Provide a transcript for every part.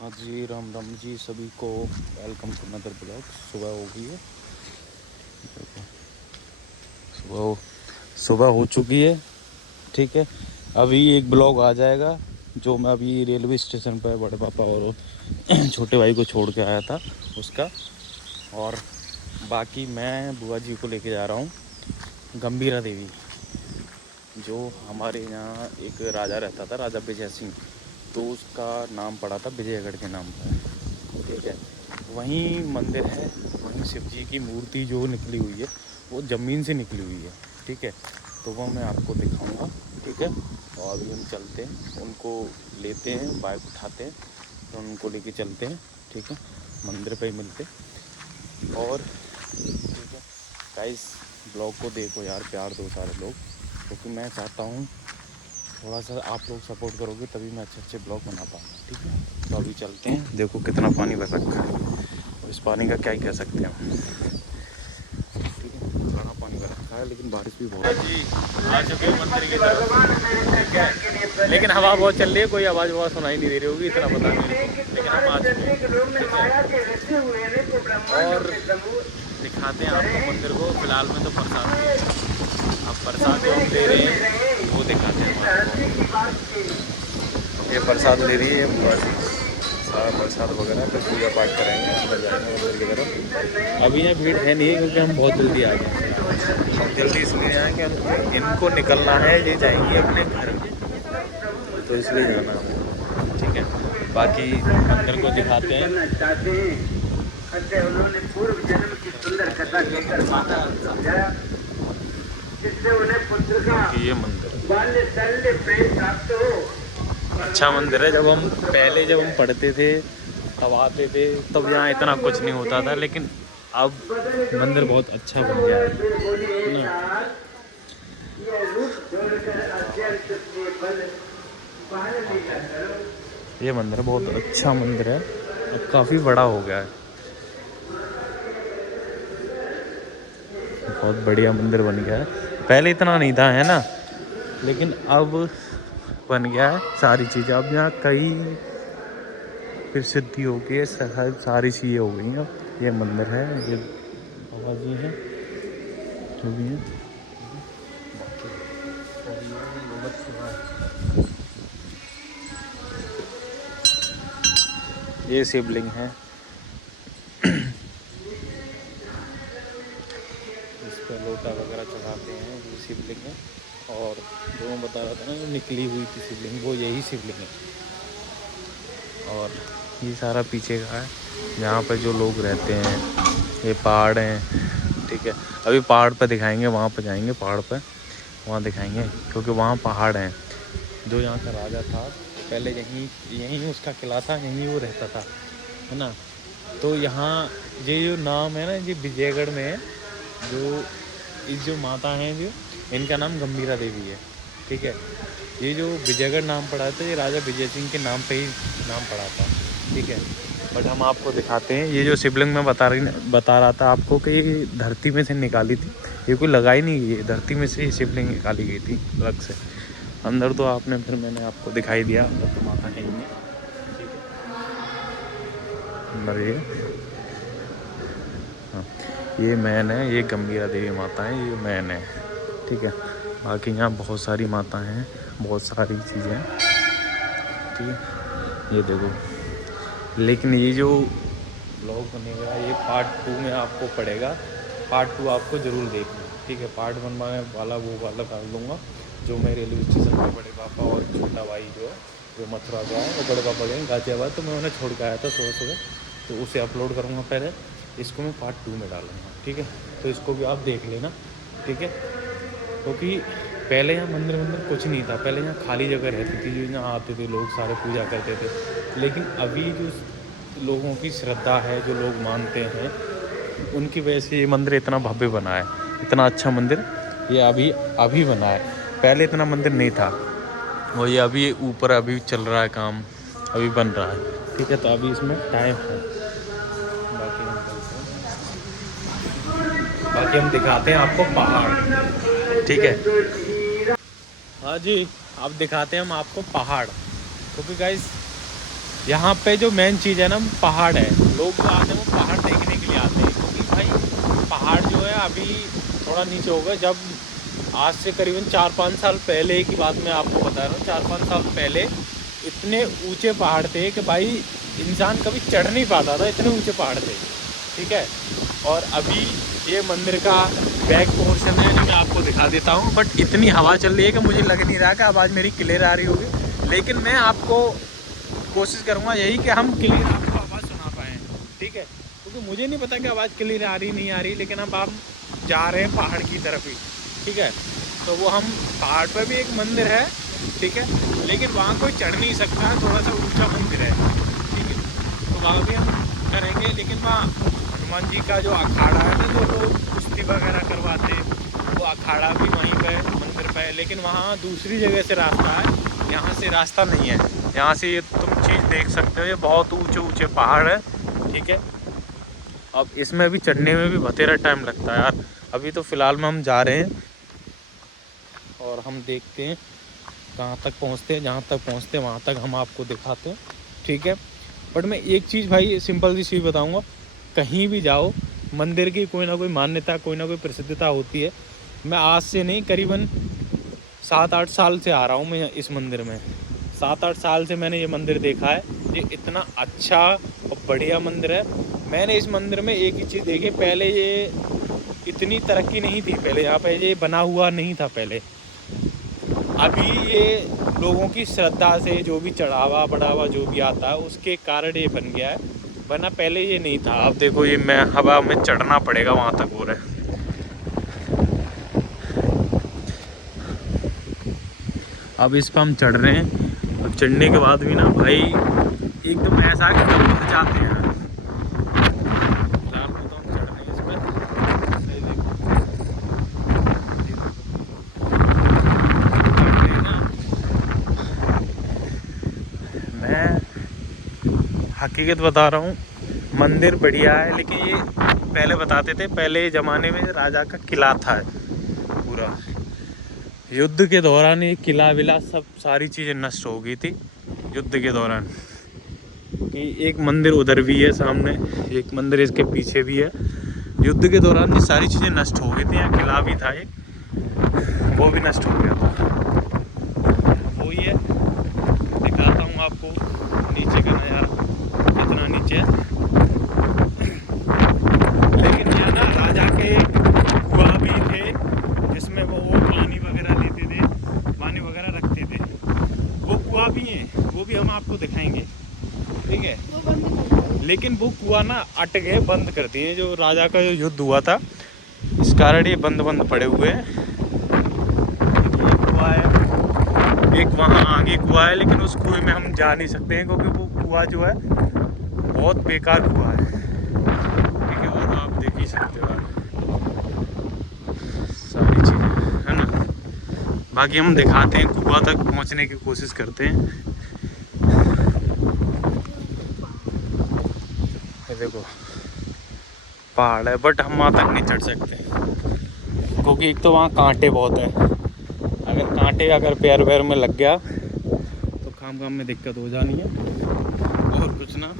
हाँ जी, राम राम जी सभी को। Welcome to another blog. सुबह हो गई है, सुबह सुबह हो चुकी है। ठीक है, अभी एक ब्लॉग आ जाएगा जो मैं अभी रेलवे स्टेशन पर बड़े पापा और छोटे भाई को छोड़ के आया था उसका। और बाकी मैं बुआ जी को लेके जा रहा हूँ गंभीरा देवी, जो हमारे यहाँ एक राजा रहता था, राजा विजय सिंह। तो उसका नाम पड़ा था विजयगढ़ के नाम पर। ठीक है, वहीं मंदिर है, वहीं शिव जी की मूर्ति जो निकली हुई है वो ज़मीन से निकली हुई है। ठीक है, तो वो मैं आपको दिखाऊंगा। ठीक है, और अभी हम चलते हैं, उनको लेते हैं, बाइक उठाते हैं तो उनको लेके चलते हैं। ठीक है, मंदिर पे ही मिलते। और ठीक है गाइस, ब्लॉग को देखो यार, प्यार दो सारे लोग, क्योंकि मैं चाहता हूँ थोड़ा सा आप लोग सपोर्ट करोगे तभी मैं अच्छे अच्छे ब्लॉग बना पाऊँगा। ठीक है, तो अभी चलते हैं। देखो कितना पानी भर रखा है, और इस पानी का क्या ही कह सकते हैं हम। ठीक है, पुराना पानी भर रखा है, लेकिन बारिश भी बहुत है जी। आ चुके हैं मंदिर की तरफ। ठीक है, लेकिन हवा बहुत चल रही है, कोई आवाज़ ववाज़ सुनाई नहीं दे रही होगी, इतना पता नहीं, लेकिन हम आ चुके हैं। और दिखाते हैं आपको मंदिर को। फिलहाल में तो प्रसाद, अब प्रसाद जो हम ले रहे हैं वो दिखाते हैं आपको। ये प्रसाद ले रही है बस, सारा प्रसाद वगैरह, फिर पूजा पाठ करेंगे, अंदर जाएंगे मंदिर की तरफ। अभी यहाँ भीड़ है नहीं, क्योंकि हम बहुत जल्दी आ गए हैं। जल्दी इसलिए आए कि इनको निकलना है, ये जाएंगी अपने घर, तो इसलिए जाना है। ठीक है, बाकी मंदिर को दिखाते हैं। उन्होंने पूर्व जन्म की सुंदर कथा कहकर माता को समझाया, जिससे उन्हें पुत्र का ये मंदिर प्रेम प्राप्त हो। अच्छा मंदिर है। जब हम पढ़ते थे तब आते थे, तब यहाँ इतना कुछ नहीं होता था, लेकिन अब मंदिर बहुत अच्छा बन गया है ना। ये मंदिर बहुत अच्छा मंदिर है, अब काफ़ी बड़ा हो गया है, बहुत बढ़िया मंदिर बन गया है। पहले इतना नहीं था, है ना, लेकिन अब बन गया है सारी चीज़ें। अब यहाँ कई फिर सिद्धि हो गई है, सारी चीज़ें हो गई हैं। ये मंदिर है, ये बाबा जी हैं जो भी हैं। ये शिवलिंग है, इस पर लोटा वगैरह चढ़ाते हैं, ये शिवलिंग है। और जो मैं बता रहा था ना, निकली हुई थी शिवलिंग, वो यही शिवलिंग है। और ये सारा पीछे का है, यहाँ पर जो लोग रहते हैं, ये पहाड़ हैं। ठीक है, अभी पहाड़ पर दिखाएंगे, वहाँ पर जाएंगे पहाड़ पर, वहाँ दिखाएंगे, क्योंकि वहाँ पहाड़ हैं। जो यहाँ का राजा था पहले, यहीं उसका किला था, यहीं वो रहता था, है ना। तो यहाँ ये जो नाम है ना, ये विजयगढ़ में है, जो इस जो माता हैं, जो इनका नाम गंभीरा देवी है। ठीक है, ये जो विजयगढ़ नाम पड़ा था, ये राजा विजय सिंह के नाम पे ही नाम पड़ा था। ठीक है, बट हम आपको दिखाते हैं। ये जो शिवलिंग मैं बता रहा था आपको कि ये धरती में से निकाली थी, ये कोई लगाई नहीं गई, धरती में से ही शिवलिंग निकाली गई थी अलग से। अंदर तो मैंने आपको दिखाई दिया, अंदर तो माता है ही नहीं। ठीक है, अंदर ये, हाँ, ये मैन है, ये गंभीरा देवी माता है, ये मैन है। ठीक है, बाकी यहाँ बहुत सारी माता हैं, बहुत सारी चीज़ें हैं। ठीक है, ये देखो, लेकिन ये जो ब्लॉग बनेगा ये पार्ट 2 में आपको पड़ेगा। पार्ट 2 आपको ज़रूर देखना। ठीक है, पार्ट 1 वाला वो वाला डाल दूँगा, जो मैं रेलवे स्टेशन पर बड़े पापा और छोटा भाई जो मथुरा का है, वो बड़े पापा गए गाज़ियाबाद, तो मैं उन्हें छोड़ के आया था सुबह सुबह, तो उसे अपलोड करूँगा पहले, इसको मैं पार्ट 2 में डालूँगा। ठीक है, तो इसको भी आप देख लेना। ठीक है, क्योंकि पहले यहाँ मंदिर कुछ नहीं था, पहले यहाँ खाली जगह रहती थी, जो यहाँ आते थे लोग सारे पूजा करते थे। लेकिन अभी जो लोगों की श्रद्धा है, जो लोग मानते हैं, उनकी वजह से ये मंदिर इतना भव्य बना है, इतना अच्छा मंदिर ये अभी बना है। पहले इतना मंदिर नहीं था, और ये अभी ऊपर अभी चल रहा है काम, अभी बन रहा है। ठीक है, तो अभी इसमें टाइम है। बाकी हम दिखाते हैं आपको पहाड़। ठीक है, हाँ जी, अब दिखाते हैं हम आपको पहाड़, क्योंकि गाइस यहाँ पे जो मेन चीज़ है ना पहाड़ है। लोग जो आते हैं वो पहाड़ देखने के लिए आते हैं, क्योंकि भाई पहाड़ जो है अभी थोड़ा नीचे हो गया। जब आज से करीबन 4-5 साल पहले की बात मैं आपको बता रहा हूँ, 4-5 साल पहले इतने ऊंचे पहाड़ थे कि भाई इंसान कभी चढ़ नहीं पाता था, इतने ऊंचे पहाड़ थे, ठीक है। और अभी ये मंदिर का बैक पोर्शन है जो मैं आपको दिखा देता हूँ, बट इतनी हवा चल रही है कि मुझे लग नहीं रहा कि आवाज़ मेरी क्लियर आ रही होगी, लेकिन मैं आपको कोशिश करूँगा यही कि हम क्लियर आपको आवाज़ सुना पाएँ, ठीक है। क्योंकि मुझे नहीं पता कि आवाज़ क्लियर आ रही नहीं आ रही, लेकिन अब आप जा रहे हैं पहाड़ की तरफ ही, ठीक है। तो वो हम पहाड़ पर भी एक मंदिर है, ठीक है, लेकिन वहाँ कोई चढ़ नहीं सकता है, थोड़ा सा ऊंचा मंदिर है, ठीक है। तो वहाँ भी हम करेंगे, लेकिन वहाँ हनुमान जी का जो अखाड़ा है ना, जो लोग कुश्ती वगैरह करवाते, वो अखाड़ा भी वहीं पे मंदिर पे है, लेकिन वहाँ दूसरी जगह से रास्ता है, यहाँ से रास्ता नहीं है। यहाँ से ये तुम चीज़ देख सकते हो, ये बहुत ऊंचे ऊंचे पहाड़ है, ठीक है। अब इसमें भी चढ़ने में भी बतेरा टाइम लगता है यार। अभी तो फ़िलहाल में हम जा रहे हैं और हम देखते हैं कहाँ तक पहुँचते हैं। जहाँ तक पहुँचते हैं वहाँ तक हम आपको दिखाते हैं, ठीक है। बट मैं एक चीज़ भाई सिंपल सी चीज़ बताऊँगा, कहीं भी जाओ मंदिर की कोई ना कोई मान्यता, कोई ना कोई प्रसिद्धता होती है। मैं आज से नहीं, करीबन 7-8 साल से आ रहा हूँ मैं इस मंदिर में। 7-8 साल से मैंने ये मंदिर देखा है। ये इतना अच्छा और बढ़िया मंदिर है। मैंने इस मंदिर में एक ही चीज़ देखी, पहले ये इतनी तरक्की नहीं थी, पहले यहाँ पे ये बना हुआ नहीं था पहले। अभी ये लोगों की श्रद्धा से जो भी चढ़ावा बढ़ावा जो भी आता है उसके कारण ये बन गया है, वरना पहले ये नहीं था। अब देखो ये मैं हवा में चढ़ना पड़ेगा वहाँ तक हो रहा है। अब इस पर हम चढ़ रहे हैं। अब चढ़ने के बाद भी ना भाई एकदम ऐसा है कि हम भर जाते हैं। फिलहाल तो हम चढ़ रहे हैं इस पर, सही देखो। मैं हकीकत बता रहा हूँ, मंदिर बढ़िया है, लेकिन ये पहले बताते थे, पहले ज़माने में राजा का किला था पूरा। युद्ध के दौरान ये किला विला सब सारी चीज़ें नष्ट हो गई थी युद्ध के दौरान। कि एक मंदिर उधर भी है सामने, एक मंदिर इसके पीछे भी है। युद्ध के दौरान ये सारी चीज़ें नष्ट हो गई थी। यहाँ किला भी था एक, वो भी नष्ट हो गया था। वो ही है, दिखाता हूँ आपको नीचे का नज़ारा, कितना नीचे है। लेकिन यहाँ ना राजा के कुआं भी थे, जिसमें वो पानी वगैरह लेते थे, पानी वगैरह रखते थे। वो कुआं भी है, वो भी हम आपको दिखाएंगे, ठीक है। लेकिन वो कुआं ना अट गए, बंद कर दिए। जो राजा का जो युद्ध हुआ था इस कारण ये बंद पड़े हुए हैं। ये कुआं है, एक वहाँ आगे कुआं है, लेकिन उस कुएं में हम जा नहीं सकते हैं, क्योंकि वो कुआं जो है बहुत बेकार कुआं है, ठीक है। और आप देख ही सकते हो सारी चीज़ें, है ना। बाकी हम दिखाते हैं, कुआं तक पहुंचने की कोशिश करते हैं। ये देखो पहाड़ है, बट हम वहाँ तक नहीं चढ़ सकते, क्योंकि एक तो वहाँ कांटे बहुत है। अगर पैर वैर में लग गया तो काम में दिक्कत हो जानी है, और कुछ ना।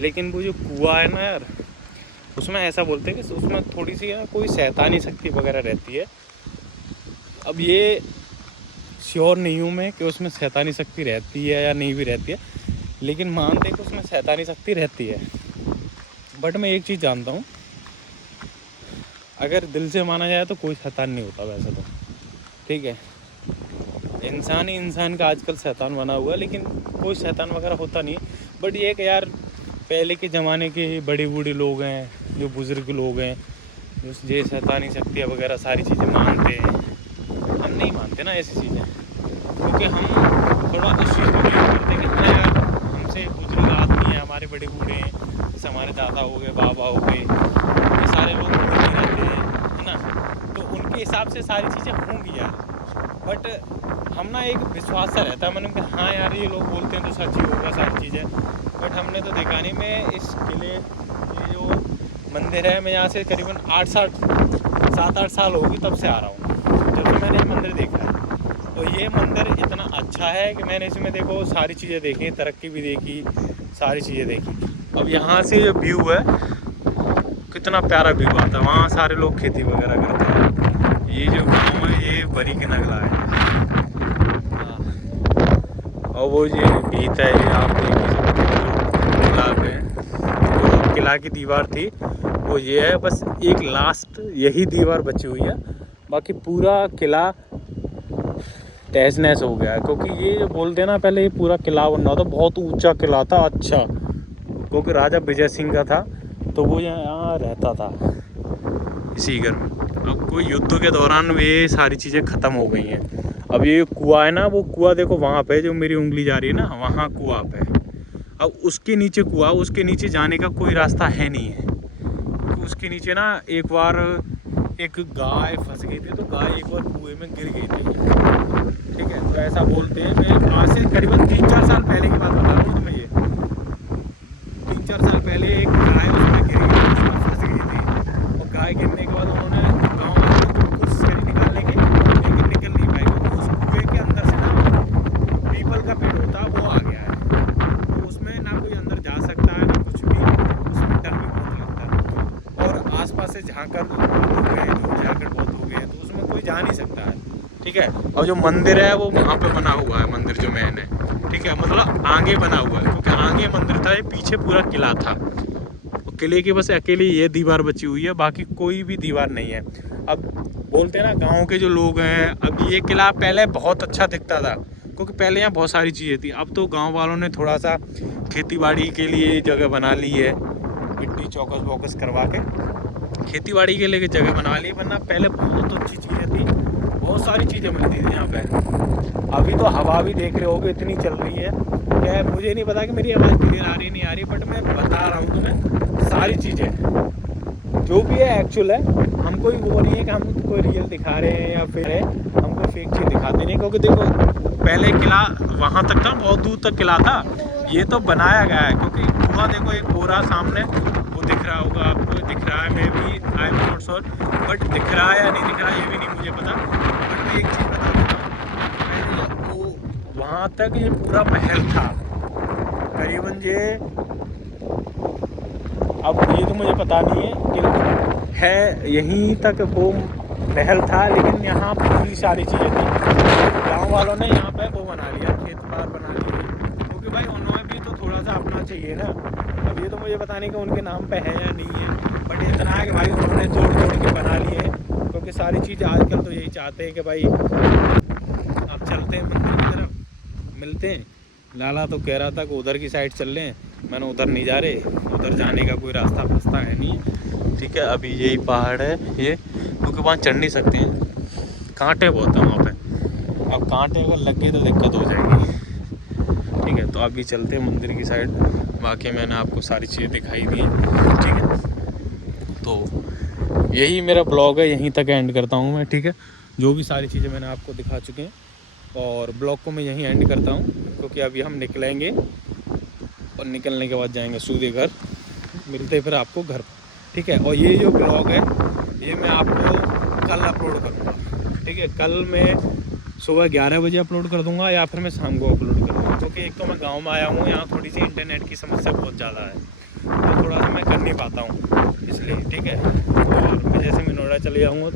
लेकिन वो जो कुआं है ना यार, उसमें ऐसा बोलते हैं कि उसमें थोड़ी सी ना कोई शैतानी शक्ति वगैरह रहती है। अब ये श्योर नहीं हूँ मैं कि उसमें शैतानी शक्ति रहती है या नहीं भी रहती है, लेकिन मानते हैं कि उसमें शैतानी शक्ति रहती है। बट मैं एक चीज़ जानता हूँ, अगर दिल से माना जाए तो कोई शैतान नहीं होता वैसे तो, ठीक है। इंसान ही इंसान का आजकल शैतान बना हुआ है, लेकिन कोई शैतान वगैरह होता नहीं। बट ये कि यार पहले के ज़माने के बड़े बूढ़े लोग हैं, जो बुज़ुर्ग लोग हैं, जो ये शैतानी शक्तियाँ वगैरह सारी चीज़ें मानते हैं। हम नहीं मानते ना ऐसी चीज़ें, क्योंकि हम थोड़ा उस चीज़ को बिलीव करते हैं कि हाँ यार हमसे बुजुर्ग आदमी है, हमारे बड़े बूढ़े हैं, जैसे हमारे दादा हो गए, बाबा हो गए, ये सारे लोग बूढ़े रहते हैं, है ना। तो उनके हिसाब से सारी चीज़ें होंगी यार। बट हम ना एक विश्वास सा रहता है मन में, हाँ यार ये लोग बोलते हैं तो सच ही होगा सारी चीज़ें। बट हमने तो देखा नहीं। मैं इस किले, ये जो मंदिर है, मैं यहाँ से करीबन 7-8 साल होगी तब से आ रहा हूँ, जब से मैंने ये मंदिर देखा है। तो ये मंदिर इतना अच्छा है कि मैंने इसमें देखो सारी चीज़ें देखी, तरक्की भी देखी, सारी चीज़ें देखी। अब यहाँ से जो व्यू है कितना प्यारा व्यू आता है, वहाँ सारे लोग खेती वगैरह करते हैं। ये जो गाँव है ये बरी के नगला है। हाँ, और वो ये भीत है, ये आप देख ही सकते हो किला में, जो किला की दीवार थी वो ये है। बस एक लास्ट यही दीवार बची हुई है, बाकी पूरा किला तहस नहस हो गया है। क्योंकि ये जो बोलते हैं ना, पहले ये पूरा किला बनना था, बहुत ऊंचा किला था। अच्छा, क्योंकि राजा विजय सिंह का था, तो वो यहाँ रहता था इसी घर में। अब कोई युद्ध के दौरान ये सारी चीज़ें ख़त्म हो गई हैं। अब ये कुआं है ना, वो कुआं देखो वहाँ पे जो मेरी उंगली जा रही है ना, वहाँ कुआं पे। अब उसके नीचे कुआं, उसके नीचे जाने का कोई रास्ता है नहीं है। तो उसके नीचे ना एक बार एक गाय फंस गई थी, तो गाय एक बार कुएं में गिर गई थी। ठीक है, तो ऐसा बोलते हैं। मैं आज से करीबन 3-4 साल पहले की बात बता रहा हूँ तुम्हें। ये 3-4 साल पहले एक गाय उसमें गिर गई, उसमें फंस गई थी। और गाय गिरने के बाद उन्होंने गाँव वालों को कोशिश करी निकालने की, लेकिन निकल नहीं पाई। क्योंकि उस कुएं के अंदर से ना पीपल का पेड़ होता है, वो आ गया है। तो उसमें ना कोई अंदर जा सकता है, ना कुछ भी। उसमें डर भी बहुत लगता है। और आसपास से झांकड़ बहुत हो गए, तो उसमें कोई जा नहीं सकता है। ठीक है, और जो मंदिर है वो वहाँ पे बना हुआ है, मंदिर जो मेन है। ठीक है, मतलब आगे बना हुआ है, क्योंकि आगे मंदिर था, ये पीछे पूरा किला था। तो किले की बस अकेली ये दीवार बची हुई है, बाकी कोई भी दीवार नहीं है। अब बोलते हैं ना गाँव के जो लोग हैं, अब ये किला पहले बहुत अच्छा दिखता था, क्योंकि पहले यहाँ बहुत सारी चीज़ें थी। अब तो गाँव वालों ने थोड़ा सा खेतीबाड़ी के लिए जगह बना ली है, मिट्टी चौकस वौकस करवा के खेतीबाड़ी के लिए जगह बना ली। वरना पहले बहुत अच्छी चीज़ें थी, बहुत सारी चीज़ें मिलती थी यहाँ पे। अभी तो हवा भी देख रहे होगे इतनी चल रही है, क्या मुझे नहीं पता कि मेरी आवाज़ क्लियर आ रही नहीं आ रही, बट मैं बता रहा हूँ तुम्हें सारी चीज़ें जो भी है एक्चुअल है। हम कोई वो नहीं है कि हम कोई रियल दिखा रहे हैं या फिर है, हम कोई फेक चीज़ दिखाते नहीं। क्योंकि देखो पहले किला वहाँ तक था, बहुत दूर तक किला था, ये तो बनाया गया है। क्योंकि पूरा देखो एक कोरा सामने वो दिख रहा होगा आपको, दिख रहा है, maybe I am not sure, but दिख रहा है या नहीं दिख रहा है ये भी नहीं मुझे पता। बट मैं एक चीज़ बता दूँगा, वो वहाँ तक ये पूरा महल था करीबन। ये अब ये तो मुझे पता नहीं है कि है यहीं तक वो महल था, लेकिन यहाँ पूरी सारी चीज़ें थी। गाँव वालों ने यहाँ पे वो बना लिया, खेत बार बना लिए, क्योंकि भाई उन्होंने भी तो थोड़ा सा अपना चाहिए ना। अब ये तो मुझे पता नहीं कि उनके नाम पे है या नहीं है, बट इतना है कि भाई उन्होंने तोड़ के बना लिए। क्योंकि सारी चीज़ आजकल तो यही चाहते हैं कि भाई अब चलते हैं मंदिर की तरफ, मिलते हैं। लाला तो कह रहा था कि उधर की साइड चल रहे हैं, मैंने उधर नहीं जा रहे, उधर जाने का कोई रास्ता फंसता है नहीं। ठीक है, अभी यही पहाड़ है ये, क्योंकि वहाँ चढ़ नहीं सकते हैं, कांटे बहुत हैं वहाँ पे। अब कांटे अगर लग गए तो दिक्कत हो जाएगी। ठीक है, तो अभी चलते हैं मंदिर की साइड। बाकी मैंने आपको सारी चीज़ें दिखाई दी हैं। ठीक है, तो यही मेरा ब्लॉग है, यहीं तक एंड करता हूँ मैं। ठीक है, जो भी सारी चीज़ें मैंने आपको दिखा चुके हैं, और ब्लॉग को मैं यहीं एंड करता हूँ, क्योंकि अभी हम निकलेंगे और निकलने के बाद जाएंगे सीधे घर। मिलते हैं फिर आपको घर पर। ठीक है, और ये जो ब्लॉग है ये मैं आपको कल अपलोड करूँगा। ठीक है, कल मैं सुबह 11 बजे अपलोड कर दूँगा, या फिर मैं शाम को अपलोड कर दूँगा। क्योंकि एक तो मैं गाँव में आया हूँ, यहाँ थोड़ी सी इंटरनेट की समस्या बहुत ज़्यादा है, तो थोड़ा सा मैं कर नहीं पाता हूँ इसलिए। ठीक है, और मैं जैसे मैं नोएडा चले जाऊँगा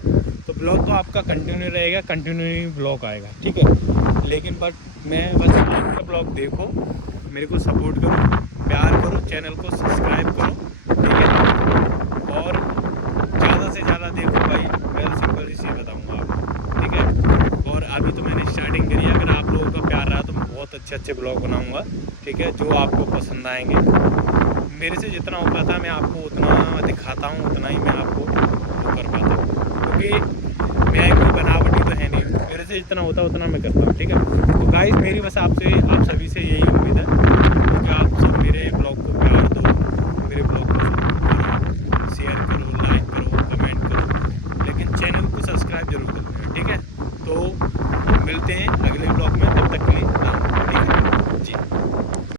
तो ब्लॉग तो आपका कंटिन्यू रहेगा, कंटिन्यू ब्लॉग आएगा। ठीक है, लेकिन बट मैं बस आपका ब्लॉग देखो, मेरे को सपोर्ट करो, प्यार करो, चैनल को सब्सक्राइब करो। ठीक है, और ज़्यादा से ज़्यादा देखो भाई, मैं सिंपल इसी बताऊँगा आपको। ठीक है, और अभी तो मैंने स्टार्टिंग करी है, अगर आप लोगों का प्यार रहा तो मैं बहुत अच्छे ब्लॉग बनाऊँगा। ठीक है, जो आपको पसंद आएंगे। मेरे से जितना हो पाता है मैं आपको उतना दिखाता हूँ, उतना ही मैं आपको वो कर पाता हूँ, क्योंकि मैं कोई बनावटी तो है नहीं, मेरे से जितना होता है उतना मैं करता हूँ। ठीक है, तो गाइस मेरी बस आपसे आप सभी से यही उम्मीद है